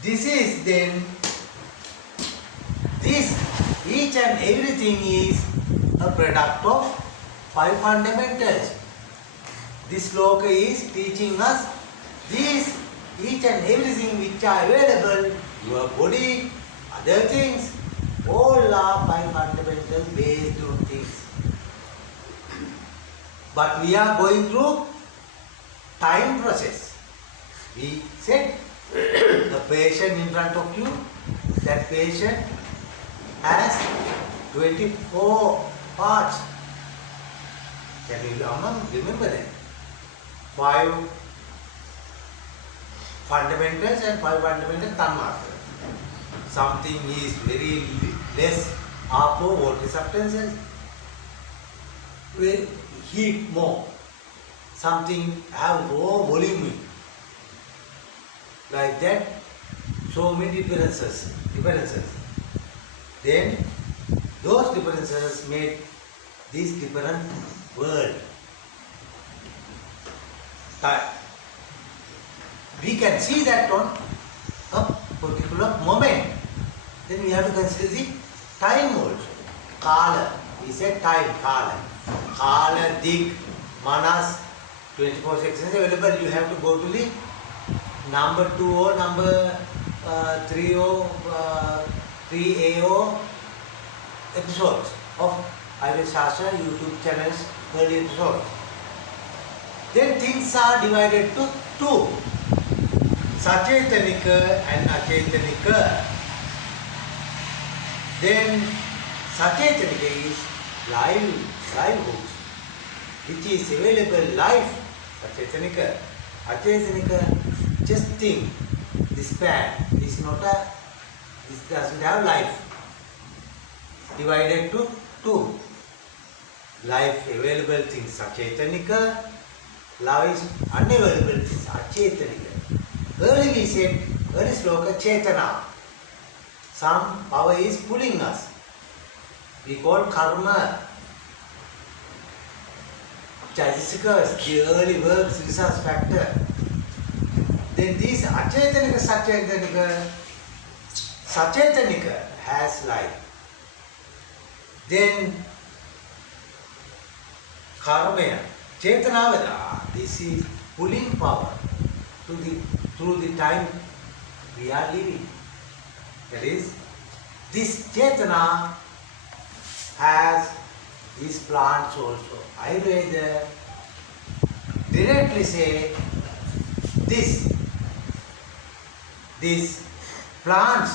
This is then, this, each and everything is a product of 5 fundamentals. This sloka is teaching us these, each and everything which are available, your body, other things, all are 5 fundamentals based on things. But we are going through time process. We said the patient in front of you, that patient has 24 parts. Can you remember that? 5 fundamentals and 5 fundamental tanmatra. Something is very less Apo, water substances, will heat more. Something have more volume. Like that, so many differences. Then those differences made this different world. We can see that on a particular moment. Then we have to consider the time also. Kala, we said time, Kala. Kala, Dik, Manas, 24 sections available. You have to go to the number 2 or number 3 or 3A or episodes of Ayurveda Shasthra YouTube channels, early episodes. Then things are divided to 2. Sachetanika and Achetanika. Then Sachetanika is livelihood, which is available life. Sachetanika. Achetanika, just think, this pan is not this doesn't have life. Divided to 2. Life available things Sachetanika, life is unavailable things Achetanika. Early we said, early sloka Chetana. Some power is pulling us. We call karma. Chaitasikas, the early works, resource factor. Then this Achetanika, Sachetanika has life. Then Karmaya, Chetanavada, this is pulling power through the time we are living. That is, this Chetana has these plants also. Ayurveda directly say these plants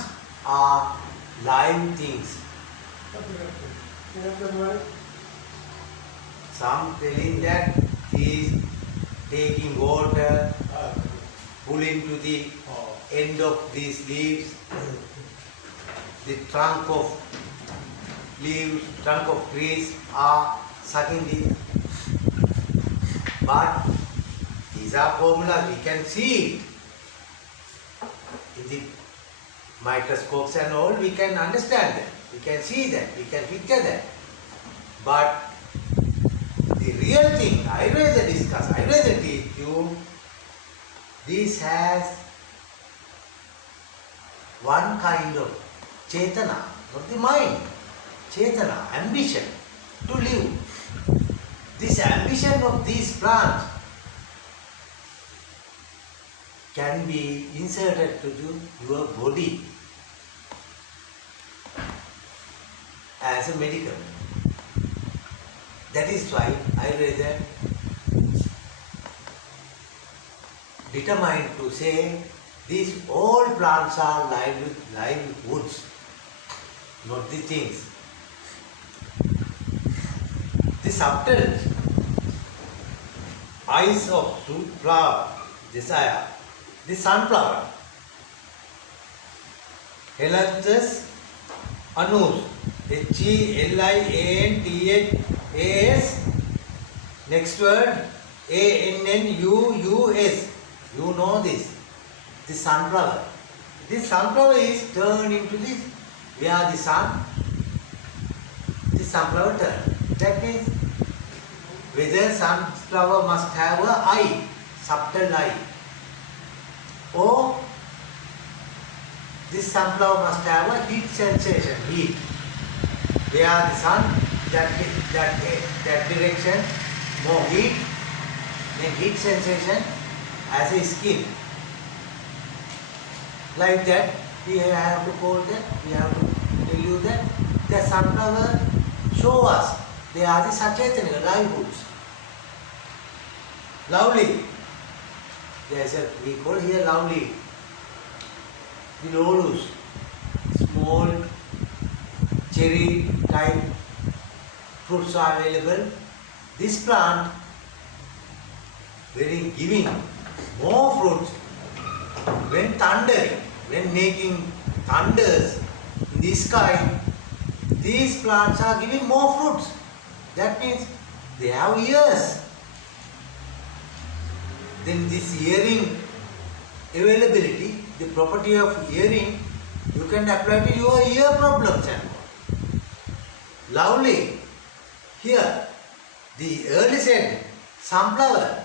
are living things. Some telling that he is taking water, pulling to the end of these leaves, the trunk of leaves, trunk of trees are sucking the. But these are formulas, we can see it in the microscopes and all, we can understand them, we can see them, we can picture them. But the real thing, Ayurveda discuss, Ayurveda teach you, this has one kind of chetana, not the mind, chetana, ambition to live. This ambition of these plants can be inserted to your body as a medicament. That is why Ayurveda determined to say these all plants are live woods, not the things. The subtle eyes of flower, desire, the sunflower, Helanthus anus, Helanthas, next word Annus, you know this, the sunflower. This sunflower is turned into this, where the sun, the sunflower turns. That means whether sunflower must have an eye, subtle eye, or this sunflower must have a heat sensation, heat, where the sun, that direction, more heat, then heat sensation as a skin. Like that, we have to call that, we have to tell you that the sunflower show us they are the Sachetana, livelihoods. Lovely. There's a, we call here lovely. The lotus, small cherry type fruits are available. This plant very giving more fruits when thundering, when making thunders in the sky. These plants are giving more fruits. That means they have ears. Then this hearing availability, the property of hearing, you can apply to your ear problems and all. Lovely. Here, the early said sunflower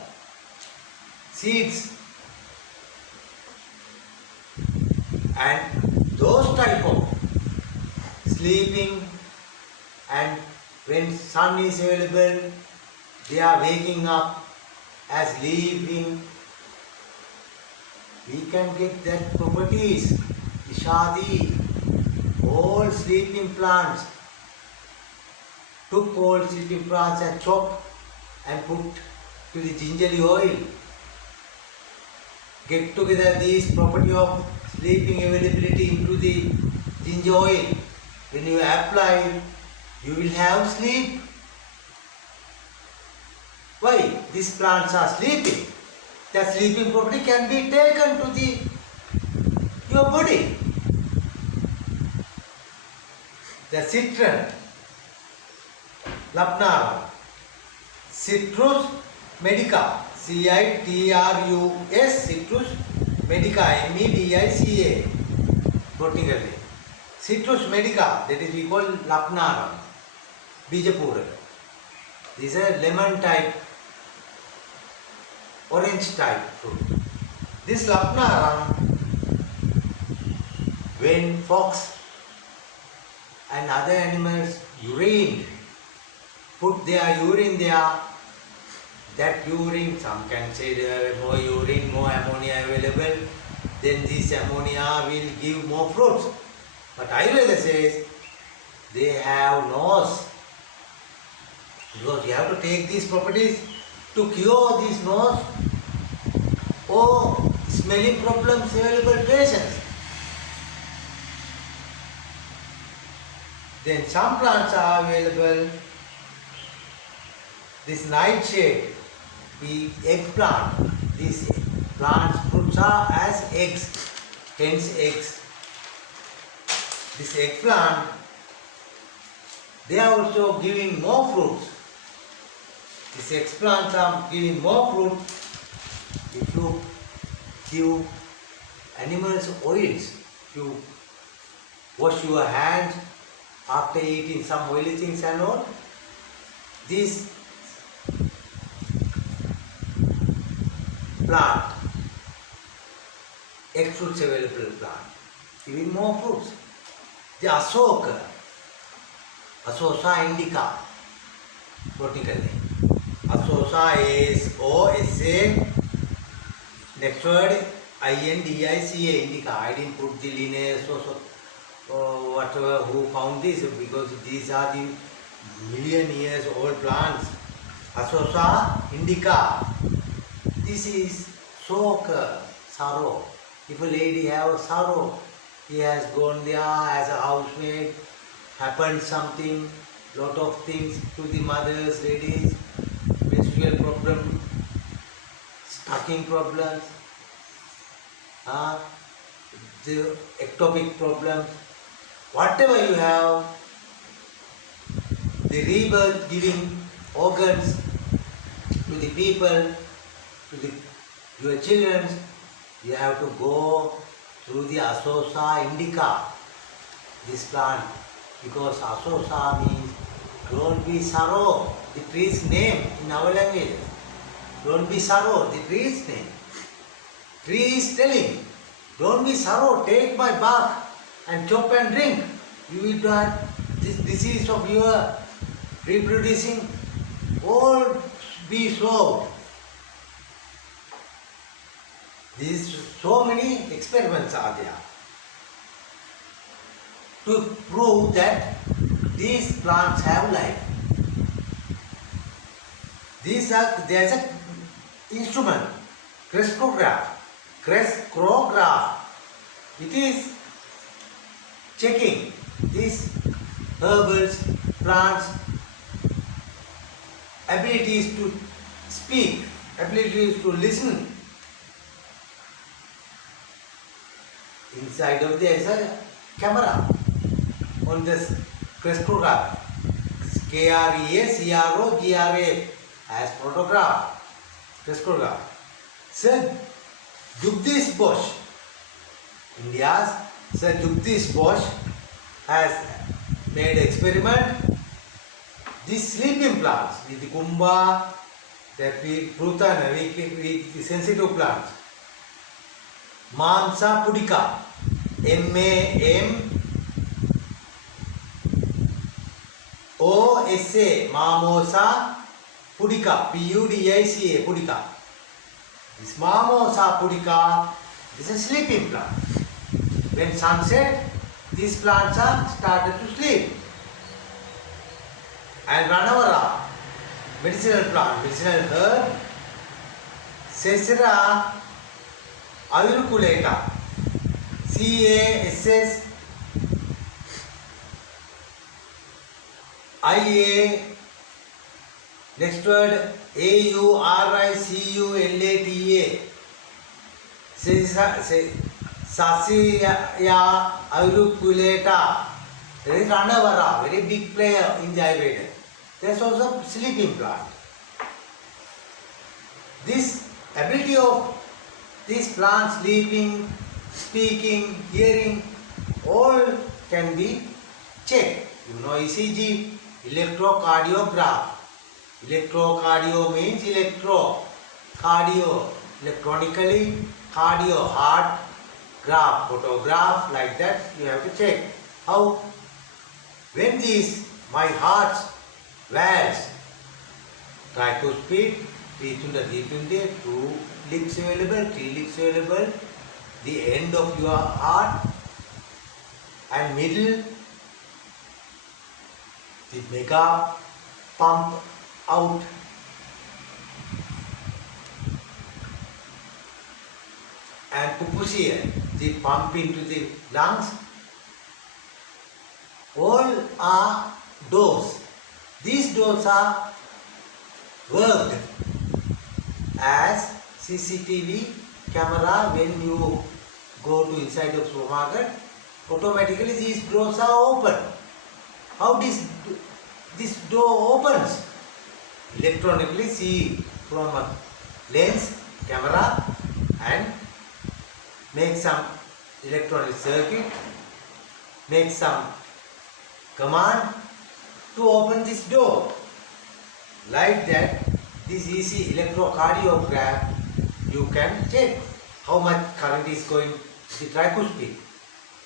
seeds and those type of sleeping, and when sun is available, they are waking up as leaving. We can get that properties. Ishadi, all sleeping plants. Took all sleeping plants and chopped and put to the gingerly oil. Get together these property of sleeping availability into the ginger oil. When you apply, you will have sleep. Why? These plants are sleeping. That sleeping property can be taken to your body. The citron, Lapnara, Citrus medica, Citrus, Citrus medica, Medica, botanically. Citrus medica, that is we call Lapnara, Bijapura. These are lemon type, orange type fruit. This Lapnara, when fox and other animals urine, put their urine there, that urine, some can say there more urine, more ammonia available, then this ammonia will give more fruits. But Ayurveda says they have nose, because you have to take these properties to cure these nose or smelling problems available patients. Then some plants are available. This nightshade, the eggplant, these plants, fruits are as eggs, hence eggs. This eggplant, they are also giving more fruits. These eggplants are giving more fruit if you give animals oils, if you wash your hands after eating some oily things and all. This plant, egg fruits available plant, giving more fruits. The Asoka, Asosa indica, botanical name. Asosa is O-S-A, next word I-N-D-I-C-A, indica. I didn't put the lineage or whatever who found this, because these are the million years old plants. Asosa indica. This is soka, sorrow. If a lady have sorrow, he has gone there as a housemaid, happened something, lot of things to the mothers, ladies, menstrual problem, stocking problems, the ectopic problems, whatever you have, the rebirth giving organs to the people, to your children, you have to go through the Asosa indica, this plant, because Asosa means don't be sorrow, the tree's name in our language. Don't be sorrow, the tree's name. Tree is telling, don't be sorrow, take my bark and chop and drink. You will not, this disease of your reproducing, all be solved. These so many experiments are there to prove that these plants have life. There's an instrument, crystallograph. It is checking these herbals, plants, abilities to speak, abilities to listen. Inside of there is a camera on this crystallograph. K-R-E-S-C-R-O-G-R-A as photograph, crystallograph. Sir Jagdish Bosch, India's Sir Jagdish Bosch has made experiment. These sleeping plants, the Kumbha, that we Prutana, we sensitive plants. Mamsa Pudica, M-A-M-O-S-A, Mamosa Pudica, P-U-D-I-C-A, Pudica. This Mamosa Pudica is a sleeping plant. When sunset, these plants are started to sleep. And Ranavara, medicinal plant, medicinal herb, Caesara Ayurkuleta, C-A-S-S-I-A, next word A-U-R-I-C-U-L-A-T-A, Sasya Ayurkuleta. There is Ranavara, very big player in the Ayurveda. There is also sleeping plant. This ability of these plants, sleeping, speaking, hearing, all can be checked. You know ECG, electrocardiograph. Electrocardio means electro, cardio, electronically, cardio, heart, graph, photograph, like that you have to check. How? When these, my heart's valves try to speak, 3 lips available, 3 lips available, the end of your heart and middle, the mega pump out. And Pupusia, the pump into the lungs, all are doors. These doors are worked as CCTV camera. When you go to inside of supermarket, automatically these doors are open. How this door opens? Electronically see from a lens, camera, and make some electronic circuit, make some command to open this door. Like that, this easy electrocardiogram, you can check how much current is going to the tricuspid.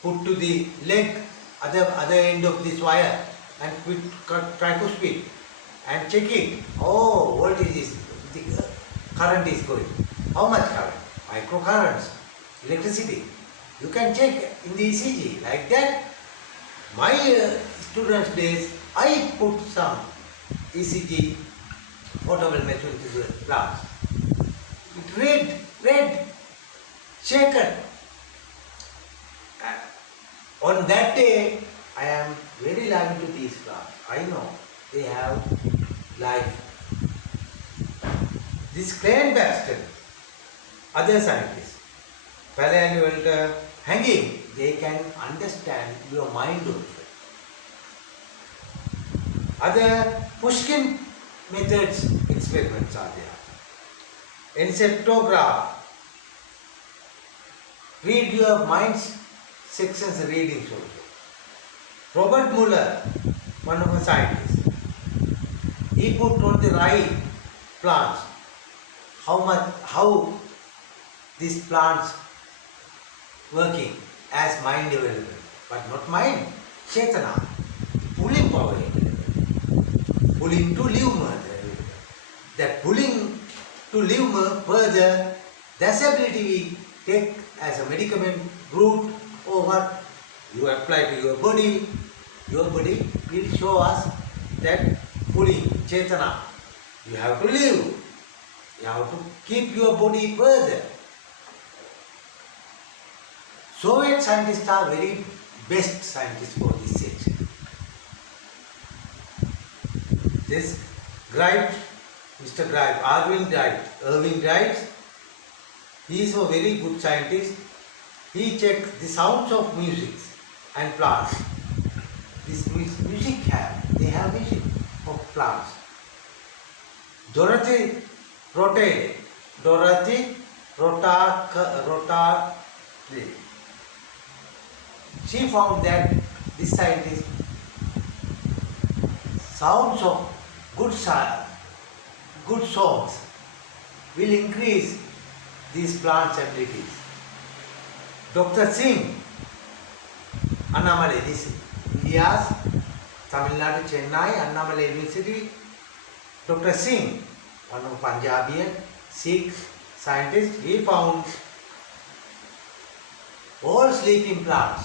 Put to the leg, other end of this wire, and put tricuspid and check it. Oh, voltage is, the current is going. How much current? Microcurrents, electricity. You can check in the ECG like that. My students' days, I put some ECG portable method into the class. It read, shaken. On that day, I am very loving to these class. I know they have life. This Crane Baxter, other scientists, parallel hanging, they can understand your mind also. Other Pushkin methods experiments are there. Enceptograph, read your mind's sections readings also. Robert Muller, one of the scientists, he put on the rye plants how these plants working as mind development, but not mind, Chetana, pulling power available, pulling to live more. That pulling to live more further, that's ability we take as a medicament, root or what you apply to your body will show us that pulling, Chetana, you have to live, you have to keep your body further. Soviet scientists are very best scientists for this section. This Greif, Mr. Greif, Irving Greif, he is a very good scientist. He checked the sounds of music and plants. This music they have music of plants. Dorothy Rota, she found that this scientist sounds of good songs will increase these plants' abilities. Dr. Singh, Annamalai, this India's Tamil Nadu, Chennai, Annamalai University. Dr. Singh, one of Punjabian Sikh scientist, he found all sleeping plants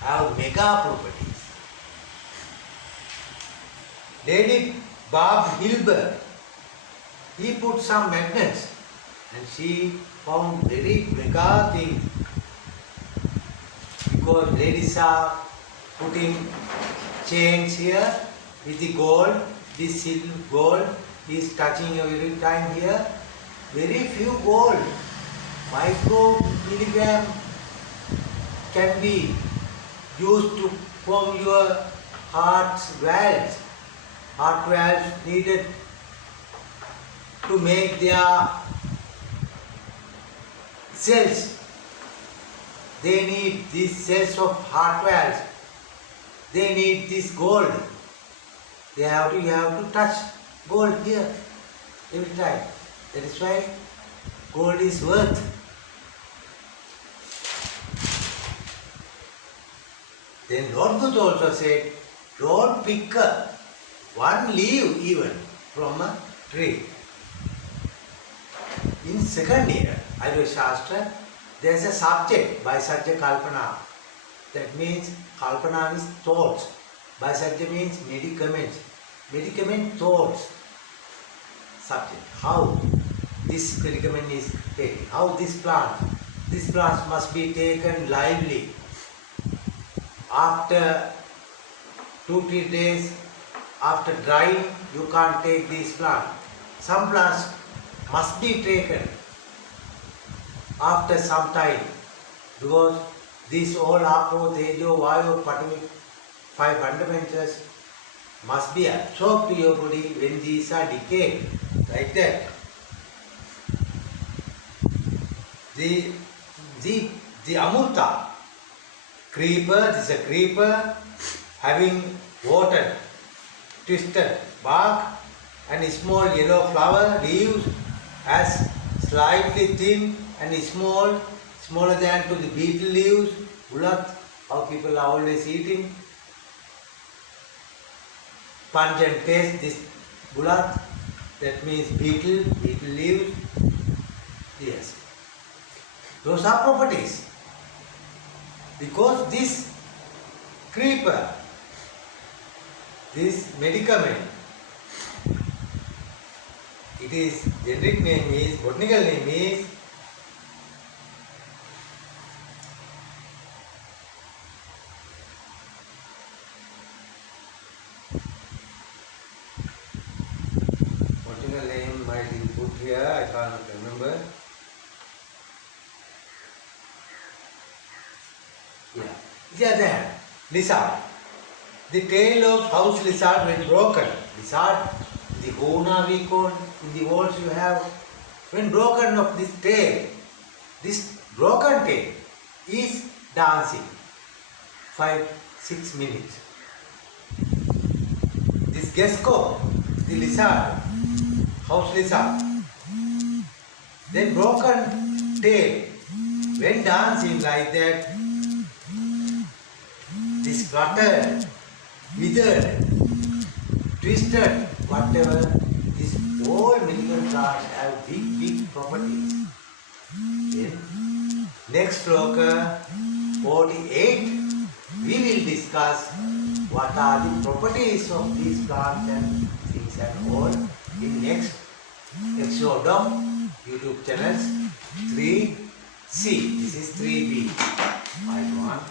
have mega properties. Lady Barb Hilbert, he put some magnets and she found very mega things, because ladies are putting chains here with the gold, this silver gold is touching every time here. Very few gold, micro-milligram can be used to form your heart's valves. Heart valves needed to make their cells. They need these cells of heart valves. They need this gold. You have to touch gold here every time. That is why gold is worth. Then Lord Buddha also said, don't pick one leaf even from a tree. In second year, Ayurveda Shasthra, there is a subject by Sajja Kalpana. That means Kalpana is thoughts. By Sajja means medicaments. Medicament thoughts. Subject. How this medicament is taken. How this plant. These plants must be taken lively. After 2-3 days, after drying, you can't take these plants. Some plants must be taken after some time, because these all Apo, Tejo, Vayu, Patavi, 5 fundamentals must be absorbed to your body when these are decayed, like that. The Amurta, creeper, this is a creeper having water, twisted bark and small yellow flower leaves as slightly thin and small, smaller than to the beetle leaves. Bulat, how people are always eating. Pungent taste, this bulat, that means beetle leaves. Yes. Those are properties. Because this creeper, this medicament, it is generic name is, botanical name is might be put here, I can't remember. Yeah, there. Lizard. The tail of house lizard when broken. Lizard, the hona we call, in the walls you have. When broken of this tail, this broken tail is dancing 5-6 minutes. This gecko, the lizard, house lizard, then broken tail, when dancing like that, this cluttered, withered, twisted, whatever, this all medical plants have big properties. Then, next sloka 48, we will discuss what are the properties of these plants and things and all in next episode of YouTube channels 3C. This is 3B. I want